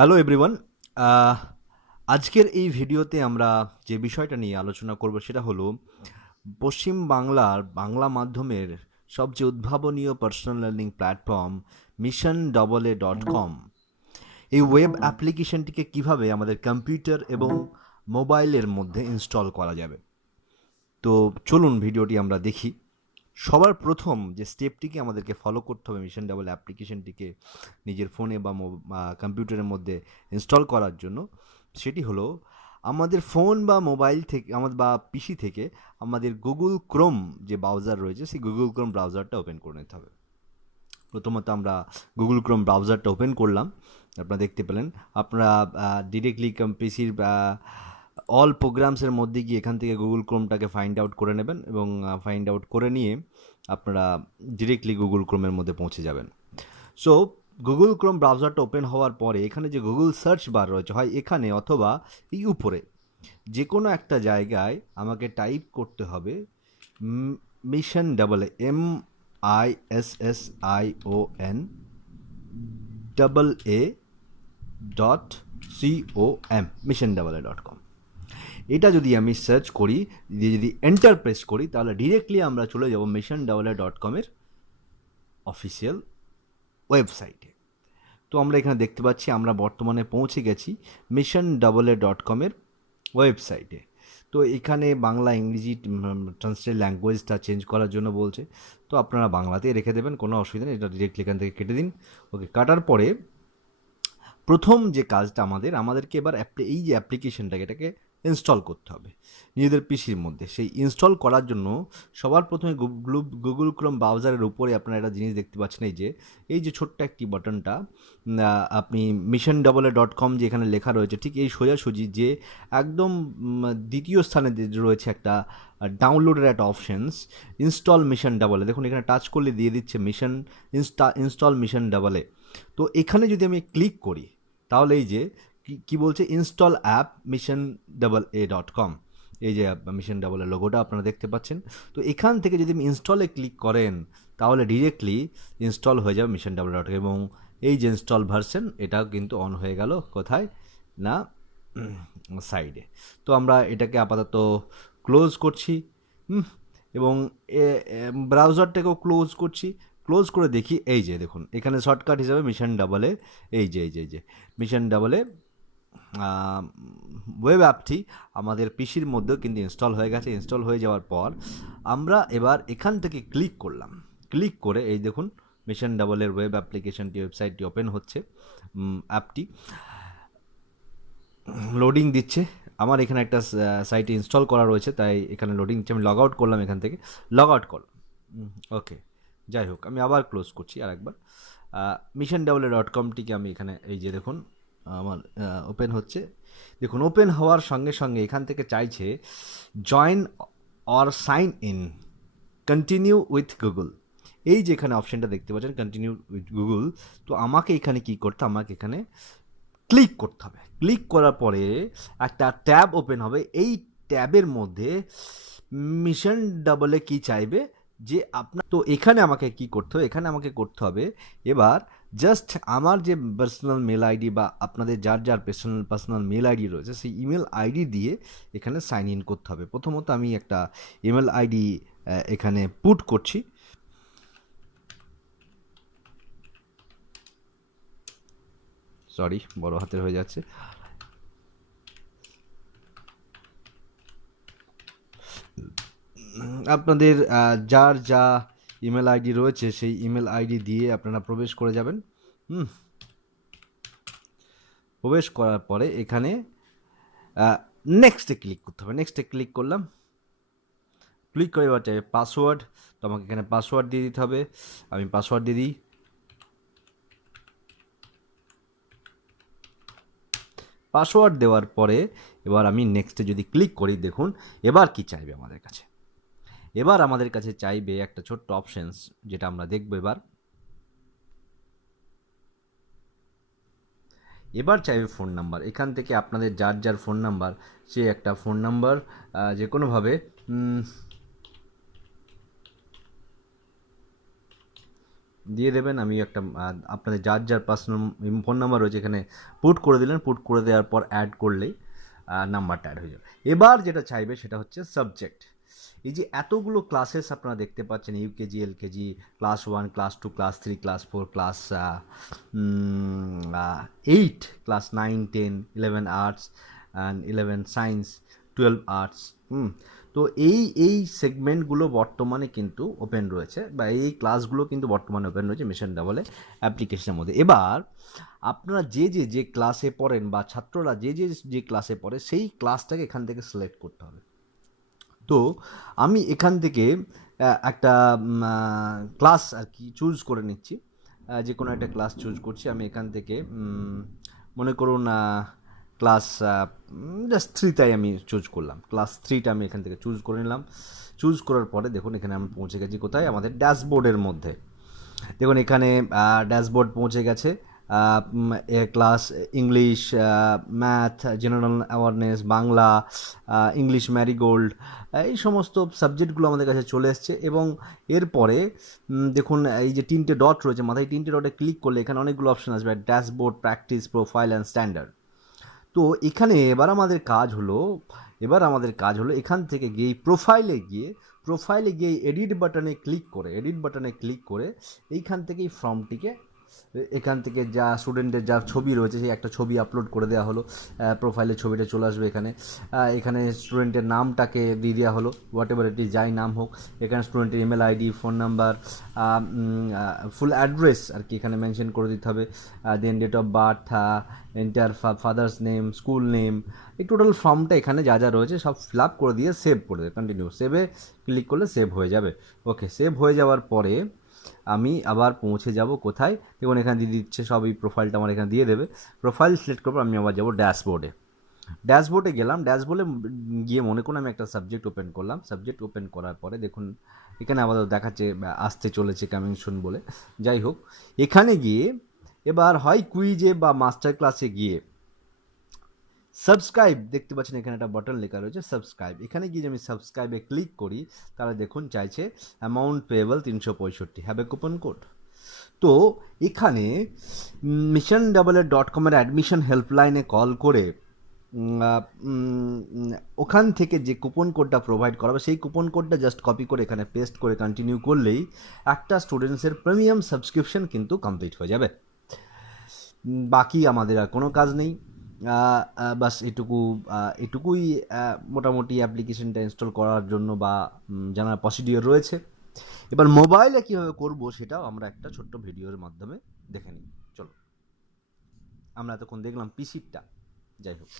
Hello everyone. আজকের এই ভিডিওতে আমরা যে বিষয়টা নিয়ে আলোচনা করব সেটা হলো পশ্চিম বাংলার বাংলা মাধ্যমের সবচেয়ে উদ্ভাবনীয় পার্সোনাল লার্নিং প্ল্যাটফর্ম missionaa.com এই ওয়েব অ্যাপ্লিকেশনটিকে কিভাবে আমাদের কম্পিউটার এবং মোবাইলের মধ্যে ইনস্টল করা যাবে। তো চলুন ভিডিওটি আমরা দেখি। সবার প্রথম যে স্টেপটিকে আমাদেরকে ফলো করতে হবে মিশন ডাবল অ্যাপ্লিকেশনটিকে নিজের ফোনে বা কম্পিউটারের মধ্যে ইনস্টল করার জন্য, সেটি হলো আমাদের ফোন বা মোবাইল থেকে আমাদের বা পিসি থেকে আমাদের গুগল ক্রোম যে ব্রাউজার রয়েছে সেই গুগল ক্রোম ব্রাউজারটা ওপেন করে নিতে হবে। প্রথমত আমরা গুগল ক্রোম ব্রাউজারটা ওপেন করলাম, আপনারা দেখতে পেলেন। আপনারা ডিরেক্টলি পিসির অল প্রোগ্রামসের মধ্যে গিয়ে এখান থেকে গুগল ক্রোমটাকে ফাইন্ড আউট করে নেবেন এবং ফাইন্ড আউট করে নিয়ে আপনারা ডিরেক্টলি গুগল ক্রোমের মধ্যে পৌঁছে যাবেন। সো গুগল ক্রোম ব্রাউজারটা ওপেন হওয়ার পরে এখানে যে গুগল সার্চ বার রয়েছে, হয় এখানে অথবা এই উপরে যে কোনো একটা জায়গায় আমাকে টাইপ করতে হবে মিশন ডাবল MISSION missionaa.com। এটা যদি আমি সার্চ করি, যদি এন্টার প্রেস করি, তাহলে ডিরেক্টলি আমরা চলে যাব missionaa.com-এর অফিসিয়াল ওয়েবসাইটে। তো আমরা এখানে দেখতে পাচ্ছি আমরা বর্তমানে পৌঁছে গেছি missionaa.com-এর ওয়েবসাইটে। তো এখানে বাংলা ইংরেজি ট্রান্সলেট ল্যাঙ্গুয়েজটা চেঞ্জ করার জন্য বলছে, তো আপনারা বাংলাতেই রেখে দেবেন, কোনো অসুবিধা নেই। এটা ডিরেক্টলি এখান থেকে কেটে দিন। ওকে, কাটার পরে প্রথম যে কাজটা আমাদেরকে এবার এই যে অ্যাপ্লিকেশনটাকে এটাকে ইনস্টল করতে হবে নিজেদের পিসির মধ্যে। সেই ইনস্টল করার জন্য সবার প্রথমে গুগল ক্রোম ব্রাউজারের উপরে আপনারা একটা জিনিস দেখতে পাচ্ছেন, এই যে ছোট্ট একটি বাটনটা, আপনি missionaa.com যে এখানে লেখা রয়েছে ঠিক এই সোজাসুজি যে একদম দ্বিতীয় স্থানে রয়েছে একটা ডাউনলোডের একটা অপশানস ইনস্টল missionaa। দেখুন এখানে টাচ করলে দিয়ে দিচ্ছে ইনস্টল missionaa। তো এখানে যদি আমি ক্লিক করি তাহলে এই যে কি বলছে, ইনস্টল অ্যাপ missionaa.com। এই যে missionaa লোগোটা আপনারা দেখতে পাচ্ছেন। তো এখান থেকে যদি আমি ইনস্টলে ক্লিক করেন তাহলে ডিরেক্টলি ইনস্টল হয়ে যাবে missionaa.com এবং এই যে ইনস্টল ভার্সন এটাও কিন্তু অন হয়ে গেল। কোথায় না, সাইডে। তো আমরা এটাকে আপাতত ক্লোজ করছি এবং ব্রাউজারটাকেও ক্লোজ করছি। ক্লোজ করে দেখি, এই যে দেখুন এখানে শর্টকাট হিসাবে missionaa এই যে missionaa ওয়েব অ্যাপটি আমাদের পিসির মধ্যেও কিন্তু ইনস্টল হয়ে গেছে। ইনস্টল হয়ে যাওয়ার পর আমরা এবার এখান থেকে ক্লিক করলাম। ক্লিক করে এই দেখুন missionaa ওয়েব অ্যাপ্লিকেশনটি ওয়েবসাইটটি ওপেন হচ্ছে। অ্যাপটি লোডিং দিচ্ছে। আমার এখানে একটা সাইটে ইনস্টল করা রয়েছে তাই এখানে লোডিং দিচ্ছে। আমি লগ আউট করলাম, এখান থেকে লগ আউট করলাম। ওকে, যাই হোক আমি আবার ক্লোজ করছি আরেকবার। missionaa.comটিকে আমি এখানে এই যে দেখুন আমার ওপেন হচ্ছে। দেখুন ওপেন হওয়ার সঙ্গে সঙ্গে এখান থেকে চাইছে join or sign in continue with Google. এই যে এখানে অপশানটা দেখতে পাচ্ছেন কন্টিনিউ উইথ গুগল, তো আমাকে এখানে কি করতে, আমাকে এখানে ক্লিক করতে হবে। ক্লিক করার পরে একটা ট্যাব ওপেন হবে। এই ট্যাবের মধ্যে missionaa কি চাইবে যে আপনার, তো এখানে আমাকে কি করতে হবে, এখানে আমাকে করতে হবে এবার জাস্ট আমার যে পার্সোনাল মেল আইডি বা আপনাদের যার যার পার্সোনাল মেল আইডি রয়েছে সেই ইমেল আইডি দিয়ে এখানে সাইন ইন করতে হবে। প্রথমত আমি একটা ইমেল আইডি এখানে পুট করছি। সরি, বড় হাতের হয়ে যাচ্ছে। আপনাদের যার যা ইমেল আইডি রয়েছে সেই ইমেল আইডি দিয়ে আপনারা প্রবেশ করে যাবেন। প্রবেশ করার পরে এখানে নেক্সটে ক্লিক করতে হবে। নেক্সটে ক্লিক করলাম। ক্লিক করে এবার চাইবে পাসওয়ার্ড, তো আমাকে এখানে পাসওয়ার্ড দিয়ে দিতে হবে। আমি পাসওয়ার্ড দিয়ে দিই। পাসওয়ার্ড দেওয়ার পরে এবার আমি নেক্সটে যদি ক্লিক করি, দেখুন এবার কি চাইবে আমাদের কাছে। এবার আমাদের কাছে চাইবে একটা ছোট্ট অপশানস যেটা আমরা দেখব। এবার চাইবে ফোন নাম্বার। এখান থেকে আপনাদের যার যার ফোন নাম্বার সে একটা ফোন নাম্বার যে কোনোভাবে দিয়ে দেবেন। আমি একটা আপনাদের যার যার পার্সোনাল ফোন নাম্বার রয়েছে এখানে পুট করে দিলেন, পুট করে দেওয়ার পর অ্যাড করলেই নাম্বারটা অ্যাড হয়ে যাবে। এবার যেটা চাইবে সেটা হচ্ছে সাবজেক্ট। এই যে এতগুলো ক্লাসেস আপনারা দেখতে পাচ্ছেন, UKG, LKG, class 1, class 2, class 3, class 4, class 8, class 9, 10, 11 arts and 11 science, 12 arts. তো এই সেগমেন্টগুলো বর্তমানে কিন্তু ওপেন রয়েছে, বা এই ক্লাসগুলো কিন্তু বর্তমানে ওপেন রয়েছে মিশন ডাবলে অ্যাপ্লিকেশনের মধ্যে। এবার আপনারা যে ক্লাসে পড়েন বা ছাত্ররা যে ক্লাসে পড়ে সেই ক্লাসটাকে এখান থেকে সিলেক্ট করতে হবে। তো আমি এখান থেকে একটা ক্লাস আর কি চুজ করে নিচ্ছি, যে কোনো একটা ক্লাস চুজ করছি আমি এখান থেকে। মনে করুন ক্লাস জাস্ট 3টাই আমি চুজ করলাম, ক্লাস 3টা আমি এখান থেকে চুজ করে নিলাম। চুজ করার পরে দেখুন এখানে আমি পৌঁছে গেছি কোথায়, আমাদের ড্যাশবোর্ডের মধ্যে। দেখুন এখানে ড্যাশবোর্ড পৌঁছে গেছে। Class English, math, general awareness, Bangla, English Marigold, এই সমস্ত সাবজেক্টগুলো আমাদের কাছে চলে এসছে। এবং এরপরে দেখুন এই যে 3টে ডট রয়েছে মাথায়, 3টে ডটে ক্লিক করলে এখানে অনেকগুলো অপশন আসবে, dashboard, practice, profile and standard. তো এখানে এবার আমাদের কাজ হলো এখান থেকে গিয়ে প্রোফাইলে গিয়ে এডিট বাটনে ক্লিক করে এইখান থেকে এই ফর্মটিকে, এখান থেকে যা স্টুডেন্টের যা ছবি রয়েছে সেই একটা ছবি আপলোড করে দেওয়া হলো। প্রোফাইলের ছবিটা চলে আসবে এখানে স্টুডেন্টের নামটাকে দিয়ে দেওয়া হলো, হোয়াট এভার এটি যাই নাম হোক। এখানে স্টুডেন্টের email ID, phone number, full address আর কি এখানে মেনশন করে দিতে হবে। Then date of birth, enter father's name, school name, এই টোটাল ফর্মটা এখানে যা রয়েছে সব ফিল আপ করে দিয়ে সেভ করে দেবে। কন্টিনিউ, সেভে ক্লিক করলে সেভ হয়ে যাবে। ওকে, সেভ হয়ে যাওয়ার পরে আমি আবার পৌঁছে যাব কোথায়, দেখুন এখানে দিয়ে দিচ্ছে সব, এই প্রোফাইলটা আমার এখানে দিয়ে দেবে। প্রোফাইল সিলেক্ট করবো, আমি আবার যাবো ড্যাশবোর্ডে গেলাম। ড্যাশবোর্ডে গিয়ে মনে করুন আমি একটা সাবজেক্ট ওপেন করলাম। সাবজেক্ট ওপেন করার পরে দেখুন এখানে আমাদের দেখাচ্ছে আসতে চলেছে কামিং সুন বলে। যাই হোক, এখানে গিয়ে এবার হয় কুইজে বা মাস্টার ক্লাসে গিয়ে সাবস্ক্রাইব দেখতে পাচ্ছেন, এখানে একটা বাটন লেখা রয়েছে সাবস্ক্রাইব। এখানে গিয়ে আমি সাবস্ক্রাইবে ক্লিক করি, তারা দেখুন চাইছে amount payable 365, have a coupon code. তো এখানে missiondoublet.com এর অ্যাডমিশন হেল্পলাইনে কল করে ওখান থেকে যে কুপন কোডটা প্রোভাইড করা হবে সেই কুপন কোডটা জাস্ট কপি করে এখানে পেস্ট করে কন্টিনিউ করলেই একটা স্টুডেন্টসের প্রিমিয়াম সাবস্ক্রিপশন কিন্তু কমপ্লিট হয়ে যাবে। বাকি আমাদের আর কোনো কাজ নেই। বাস এটুকুই মোটামুটি অ্যাপ্লিকেশনটা ইনস্টল করার জন্য বা জানার প্রসিডিওর রয়েছে। এবার মোবাইলে কীভাবে করবো সেটাও আমরা একটা ছোট্ট ভিডিওর মাধ্যমে দেখে নিই। চলো, আমরা এতক্ষণ দেখলাম পিসিটা, যাই হোক।